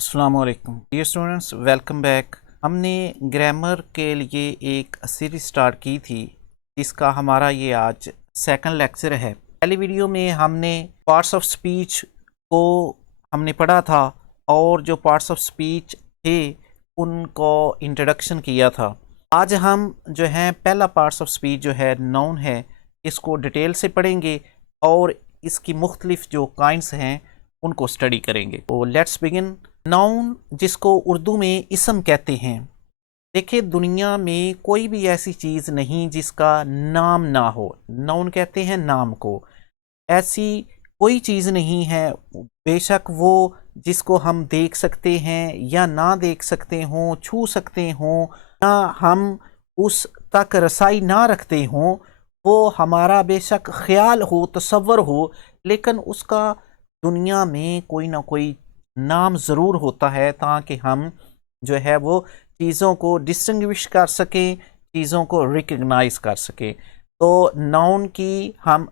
अस्सलाम वालेकुम dear students, welcome back. हमने ग्रामर के लिए एक सीरीज स्टार्ट की थी जिसका हमारा ये आज सेकंड लेक्चर है। पहली वीडियो में हमने पार्ट्स ऑफ स्पीच को हमने पढ़ा था और जो पार्ट्स ऑफ स्पीच थे उनको इंट्रोडक्शन किया था। आज हम जो है पहला पार्ट्स ऑफ स्पीच जो है नाउन है, इसको डिटेल से पढ़ेंगे और इसकी मुख्तलिफ जो काइंड्स हैं उनको स्टडी करेंगे। तो लेट्स बिगिन। नाउन जिसको उर्दू में इसम कहते हैं। देखिए, दुनिया में कोई भी ऐसी चीज़ नहीं जिसका नाम ना हो। नाउन कहते हैं नाम को। ऐसी कोई चीज़ नहीं है, बेशक वो जिसको हम देख सकते हैं या ना देख सकते हों, छू सकते हों या हम उस तक रसाई ना रखते हों, वो हमारा बेशक ख्याल हो, तसव्वुर हो, लेकिन उसका दुनिया में कोई ना कोई नाम ज़रूर होता है ताकि हम जो है वो चीज़ों को डिस्टिंग्विश कर सकें, चीज़ों को रिकग्नाइज कर सकें। तो नाउन की हम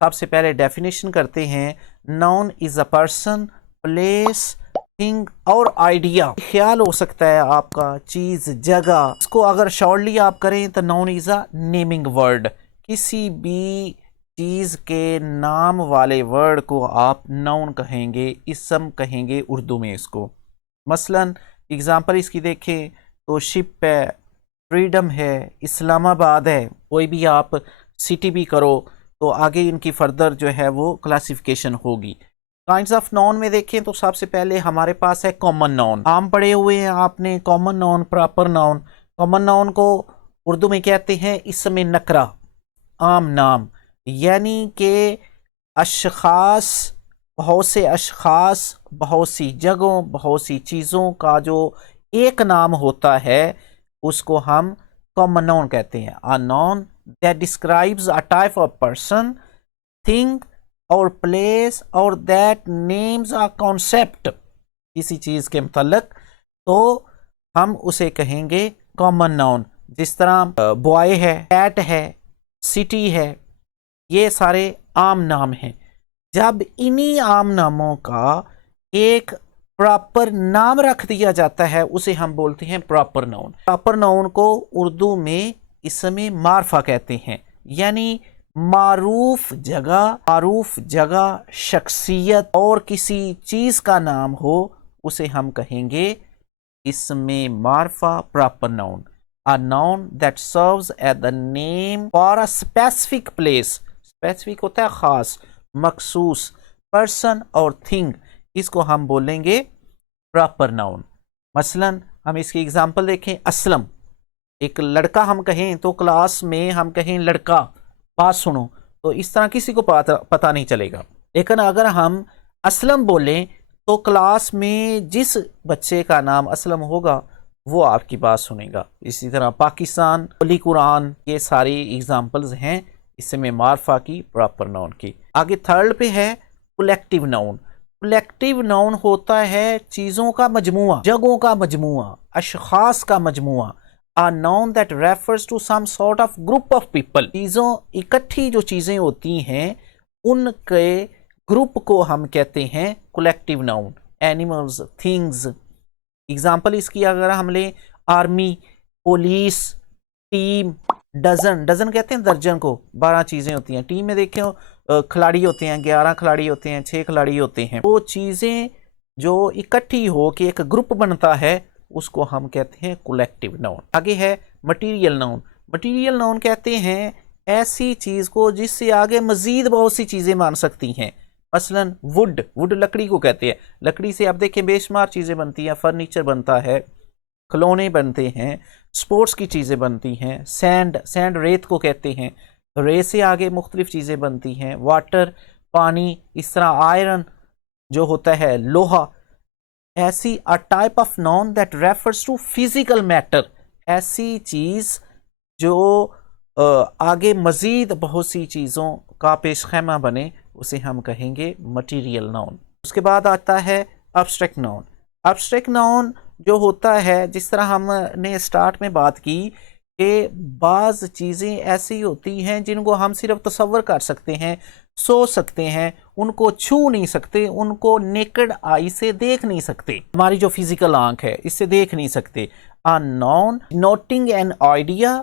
सबसे पहले डेफिनेशन करते हैं। Noun is a person, place, thing और आइडिया। ख्याल हो सकता है आपका, चीज़, जगह। इसको अगर शॉर्टली आप करें तो noun is a naming word. किसी भी चीज़ के नाम वाले वर्ड को आप नाउन कहेंगे, इसम कहेंगे उर्दू में इसको। मसलन एग्ज़ाम्पल इसकी देखें तो शिप है, फ्रीडम है, इस्लामाबाद है। कोई भी आप सिटी भी करो तो आगे इनकी फर्दर जो है वो क्लासिफिकेशन होगी। काइंड्स ऑफ नाउन में देखें तो सबसे पहले हमारे पास है कॉमन नाउन। आम पढ़े हुए हैं आपने common noun, proper noun. Common noun को उर्दू में कहते हैं इसमें नकरा, आम नाम, यानी कि अशखास, बहुत से अशखास, बहुत सी जगहों, बहुत सी चीज़ों का जो एक नाम होता है उसको हम कॉमन नाउन कहते हैं। A noun that describes a type of person, thing और प्लेस और दैट नेम्स अ कॉन्सेप्ट किसी चीज़ के मतलब, तो हम उसे कहेंगे कॉमन नाउन। जिस तरह बॉय है, कैट है, सिटी है, ये सारे आम नाम हैं। जब इन्हीं आम नामों का एक प्रॉपर नाम रख दिया जाता है उसे हम बोलते हैं प्रॉपर नाउन। प्रॉपर नाउन को उर्दू में इसमें मारफा कहते हैं, यानी मारूफ जगह, शख्सियत और किसी चीज़ का नाम हो उसे हम कहेंगे इसमें मारफा, proper noun. A noun that serves as the name for a specific place, specific होता है खास, मखसूस, पर्सन और थिंग, इसको हम बोलेंगे प्रॉपर नाउन। मसलन हम इसकी एग्जांपल देखें। असलम, एक लड़का हम कहें तो क्लास में हम कहें लड़का, बात सुनो, तो इस तरह किसी को पता नहीं चलेगा। लेकिन अगर हम असलम बोलें तो क्लास में जिस बच्चे का नाम असलम होगा वो आपकी बात सुनेगा। इसी तरह पाकिस्तान, होली, कुरान, ये सारी एग्जांपल्स हैं इसमें मारफा की, प्रॉपर नाउन की। आगे थर्ड पे है कलेक्टिव नाउन। कलेक्टिव नाउन होता है चीज़ों का मजमुआ, जगहों का मजमुआ, अशखास का मजमुआ। A noun that refers to some sort of group of people. चीज़ों, इकट्ठी जो चीज़ें होती हैं उनके ग्रुप को हम कहते हैं collective noun. Animals, things. Example इसकी अगर हम लें, army, police, team, dozen. Dozen कहते हैं दर्जन को, 12 चीज़ें होती हैं। टीम में देखें खिलाड़ी होते हैं, 11 खिलाड़ी होते हैं, 6 खिलाड़ी होते हैं। वो चीज़ें जो इकट्ठी हो के एक ग्रुप बनता है उसको हम कहते हैं कलेक्टिव नाउन। आगे है मटीरियल नाउन। मटीरियल नाउन कहते हैं ऐसी चीज़ को जिससे आगे मजीद बहुत सी चीज़ें मान सकती हैं। मसलन वुड लकड़ी को कहते हैं। लकड़ी से आप देखें बेशुमार चीज़ें बनती हैं, फर्नीचर बनता है, खिलौने बनते हैं, स्पोर्ट्स की चीज़ें बनती हैं। सैंड रेत को कहते हैं, रेत से आगे मुख्तलिफ चीज़ें बनती हैं। वाटर, पानी, इस तरह आयरन जो होता है, लोहा। ऐसी a type of noun that refers to physical matter, ऐसी चीज़ जो आगे मज़ीद बहुत सी चीज़ों का पेशखैमा बने उसे हम कहेंगे मटीरियल नाउन। उसके बाद आता है एब्स्ट्रैक्ट नाउन। एब्स्ट्रैक्ट नाउन जो होता है, जिस तरह हमने स्टार्ट में बात की कि बाज़ चीज़ें ऐसी होती हैं जिनको हम सिर्फ तसव्वुर कर सकते हैं, सो सकते हैं, उनको छू नहीं सकते, उनको नेकेड आई से देख नहीं सकते, हमारी जो फिजिकल आंख है इससे देख नहीं सकते। A noun noting an idea,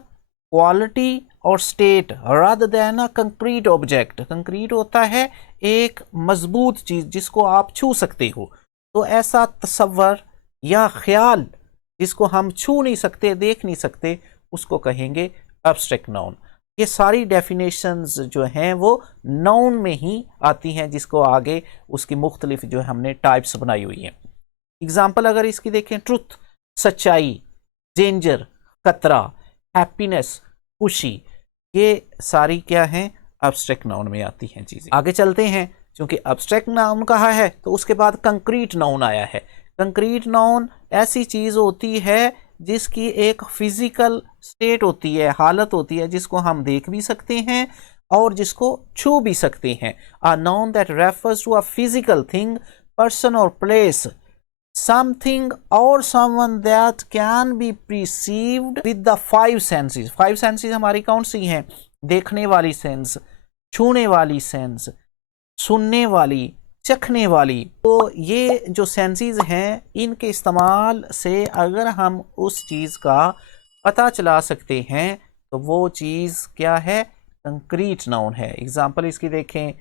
quality और state rather than a concrete object. Concrete होता है एक मजबूत चीज जिसको आप छू सकते हो, तो ऐसा तसव्वुर या ख्याल जिसको हम छू नहीं सकते, देख नहीं सकते, उसको कहेंगे एब्स्ट्रैक्ट नाउन। ये सारी डेफिनेशंस जो हैं वो नाउन में ही आती हैं, जिसको आगे उसकी मुख्तलिफ जो हमने टाइप्स बनाई हुई हैं। एग्जाम्पल अगर इसकी देखें, ट्रुथ सच्चाई, डेंजर खतरा, हैप्पीनेस खुशी, ये सारी क्या हैं एब्स्ट्रैक्ट नाउन में आती हैं चीजें। आगे चलते हैं, क्योंकि एब्स्ट्रैक्ट नाउन कहा है तो उसके बाद कंक्रीट नाउन आया है। कंक्रीट नाउन ऐसी चीज होती है जिसकी एक फिजिकल स्टेट होती है, हालत होती है, जिसको हम देख भी सकते हैं और जिसको छू भी सकते हैं। A noun that refers to a physical thing, person और place, something or someone that can be perceived with the five senses। Five senses हमारी कौन सी हैं? देखने वाली सेंस, छूने वाली सेंस, सुनने वाली, चखने वाली। तो ये जो सेंसेस हैं इनके इस्तेमाल से अगर हम उस चीज़ का पता चला सकते हैं तो वो चीज़ क्या है? कंक्रीट नाउन है। एग्जाम्पल इसकी देखें,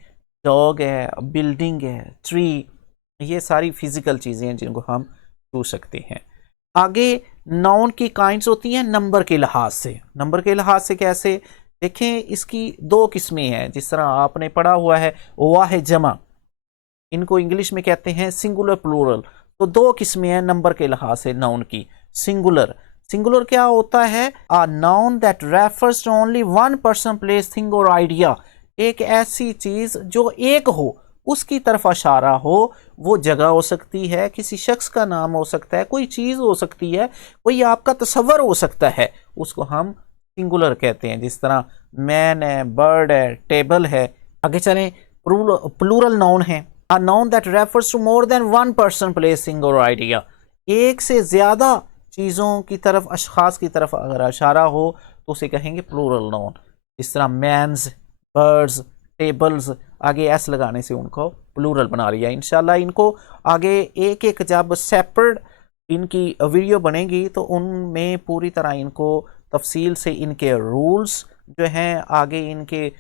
डॉग है, बिल्डिंग है, ट्री, ये सारी फिजिकल चीज़ें हैं जिनको हम छू सकते हैं। आगे नाउन की काइंड्स होती हैं नंबर के लिहाज से। नंबर के लिहाज से कैसे? देखें, इसकी दो किस्में हैं। जिस तरह आपने पढ़ा हुआ है वाहिद जमा, इनको इंग्लिश में कहते हैं सिंगुलर प्लूरल। तो दो किस्में हैं नंबर के लिहाज से नाउन की। सिंगुलर, सिंगुलर क्या होता है? A noun that refers to only one person, place, thing और आइडिया। एक ऐसी चीज जो एक हो, उसकी तरफ इशारा हो। वो जगह हो सकती है, किसी शख्स का नाम हो सकता है, कोई चीज हो सकती है, कोई आपका तस्वर हो सकता है, उसको हम सिंगुलर कहते हैं। जिस तरह मैन है, बर्ड है, टेबल है। आगे चलें, प्लूरल नाउन है a noun that refers to more than one person, place, thing और आइडिया। एक से ज्यादा चीजों की तरफ, अशखास की तरफ अगर इशारा हो तो उसे कहेंगे प्लूरल नाउन। इस तरह मैन्स, बर्ड्स, टेबल्स, आगे एस लगाने से उनको प्लूरल बना लिया। इंशाल्लाह इनको आगे एक एक जब सेपरेट इनकी वीडियो बनेगी तो उनमें पूरी तरह इनको तफसील से इनके रूल्स जो हैं, आगे इनके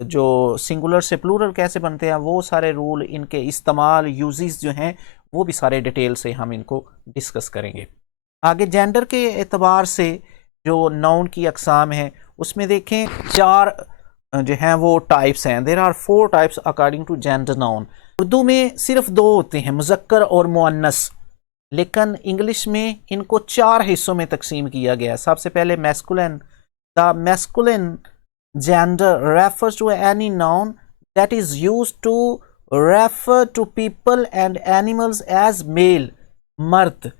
जो सिंगुलर से प्लूरल कैसे बनते हैं, वो सारे रूल, इनके इस्तेमाल, यूजेस जो हैं, वो भी सारे डिटेल से हम इनको डिस्कस करेंगे। आगे जेंडर के एतबार से जो नाउन की अकसाम है उसमें देखें चार जो हैं वो टाइप्स हैं। There are 4 types according to gender noun. Urdu में सिर्फ 2 होते हैं, मुज़क्कर और मुअन्नस, लेकिन इंग्लिश में इनको 4 हिस्सों में तकसीम किया गया है। सबसे पहले masculine. The masculine gender refers to any noun that is used to refer to people and animals as male, मर्द,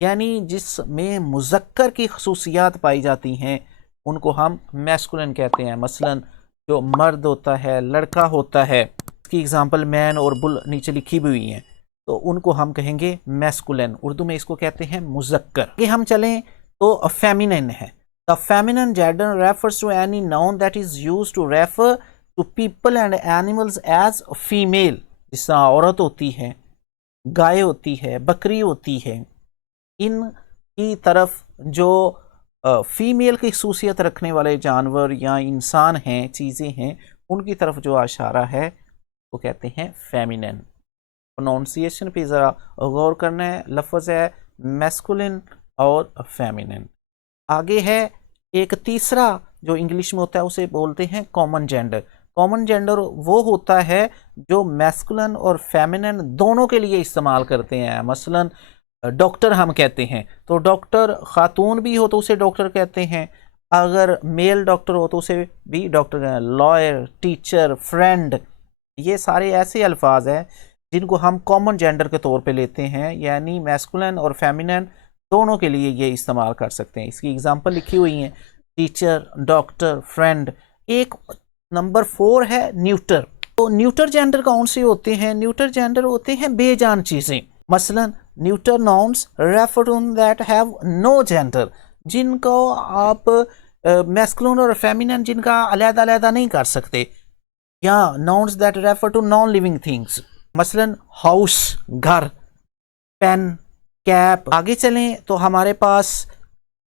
यानी जिसमें मुज़क्कर की खसूसियात पाई जाती हैं उनको हम मैस्कुलिन कहते हैं। मसलन जो मर्द होता है, लड़का होता है, इसकी एग्जांपल मैन और बुल नीचे लिखी हुई हैं, तो उनको हम कहेंगे मैस्कुलिन। उर्दू में इसको कहते हैं मुज़क्कर। ये हम चलें तो फेमिनिन है। The feminine gender refers to any noun that is used to refer to people and animals as female. जिस तरह औरत होती है, गाय होती है, बकरी होती है, इन की तरफ जो फीमेल की खसूसियत रखने वाले जानवर या इंसान हैं, चीज़ें हैं, उनकी तरफ जो इशारा है वो कहते हैं फेमिनिन। प्रोनाउंसिएशन पे ज़रा गौर करना है। लफ्ज़ है मैस्कुलिन और फेमिनिन। आगे है एक तीसरा जो इंग्लिश में होता है, उसे बोलते हैं कॉमन जेंडर। कॉमन जेंडर वो होता है जो मैस्कुलिन और फेमिनिन दोनों के लिए इस्तेमाल करते हैं। मसलन डॉक्टर हम कहते हैं तो डॉक्टर खातून भी हो तो उसे डॉक्टर कहते हैं, अगर मेल डॉक्टर हो तो उसे भी डॉक्टर कहते हैं। लॉयर, टीचर, फ्रेंड, ये सारे ऐसे अल्फाज हैं जिनको हम कॉमन जेंडर के तौर पे लेते हैं, यानी मैस्कुलिन और फेमिनिन दोनों के लिए ये इस्तेमाल कर सकते हैं। इसकी एग्जांपल लिखी हुई हैं, टीचर, डॉक्टर, फ्रेंड। एक नंबर 4 है न्यूटर। तो न्यूटर जेंडर कौन से होते हैं? न्यूटर जेंडर होते हैं बेजान चीज़ें। मसलन neuter nouns refer to that have no gender, जिनको आप मैस्कुलिन और फेमिनिन जिनका अलग-अलग नहीं कर सकते। या nouns that refer to non living things, मसलन हाउस घर, पेन, कैप। आगे चलें तो हमारे पास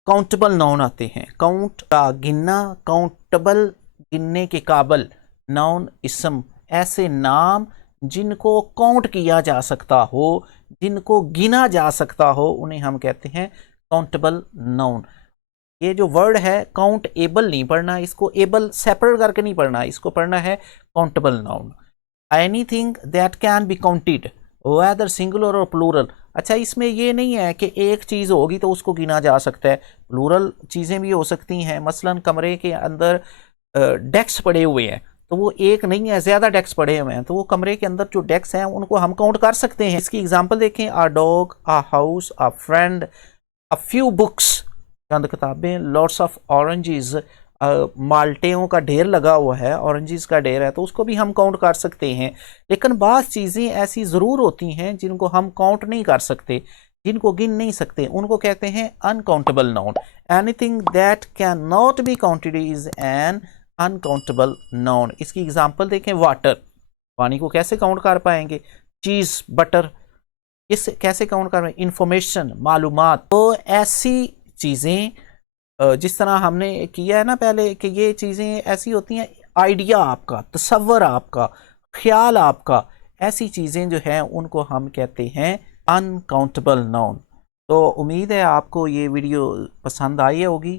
काउंटेबल नाउन आते हैं। काउंट का गिनना, काउंटेबल गिनने के काबल, नाउन इसम, ऐसे नाम जिनको काउंट किया जा सकता हो, जिनको गिना जा सकता हो, उन्हें हम कहते हैं काउंटेबल नाउन। ये जो वर्ड है काउंट एबल नहीं पढ़ना, इसको एबल सेपरेट करके नहीं पढ़ना, इसको पढ़ना है countable noun. Anything that can be counted, whether singular और प्लूरल। अच्छा, इसमें ये नहीं है कि एक चीज़ होगी तो उसको गिना जा सकता है, प्लूरल चीज़ें भी हो सकती हैं। मसलन कमरे के अंदर डेस्क पड़े हुए हैं, तो वो एक नहीं है, ज़्यादा डेस्क पड़े हुए हैं, तो वो कमरे के अंदर जो डेस्क हैं उनको हम काउंट कर सकते हैं। इसकी एग्जांपल देखें, a dog, a house, a friend, a few books, चंद किताबें, लॉट्स ऑफ ऑरेंजेस, माल्टेों का ढेर लगा हुआ है, ऑरेंजेस का ढेर है, तो उसको भी हम काउंट कर सकते हैं। लेकिन बाज़ चीज़ें ऐसी ज़रूर होती हैं जिनको हम काउंट नहीं कर सकते, जिनको गिन नहीं सकते, उनको कहते हैं uncountable noun. Anything that can not be counted is an uncountable noun. इसकी एग्जांपल देखें, वाटर, पानी को कैसे काउंट कर पाएंगे। चीज़, बटर, इस कैसे काउंट कर पाएंगे। इंफॉर्मेशन, मालूमात। तो ऐसी चीज़ें जिस तरह हमने किया है ना पहले, कि ये चीज़ें ऐसी होती हैं, आइडिया आपका, तसव्वुर आपका, ख्याल आपका, ऐसी चीज़ें जो हैं उनको हम कहते हैं अनकाउंटेबल नाउन। तो उम्मीद है आपको ये वीडियो पसंद आई होगी।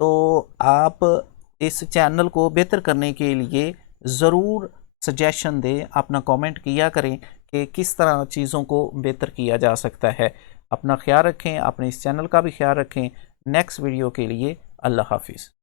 तो आप इस चैनल को बेहतर करने के लिए ज़रूर सजेशन दें, अपना कमेंट किया करें कि किस तरह चीज़ों को बेहतर किया जा सकता है। अपना ख्याल रखें, अपने इस चैनल का भी ख्याल रखें। नेक्स्ट वीडियो के लिए अल्लाह हाफिज़।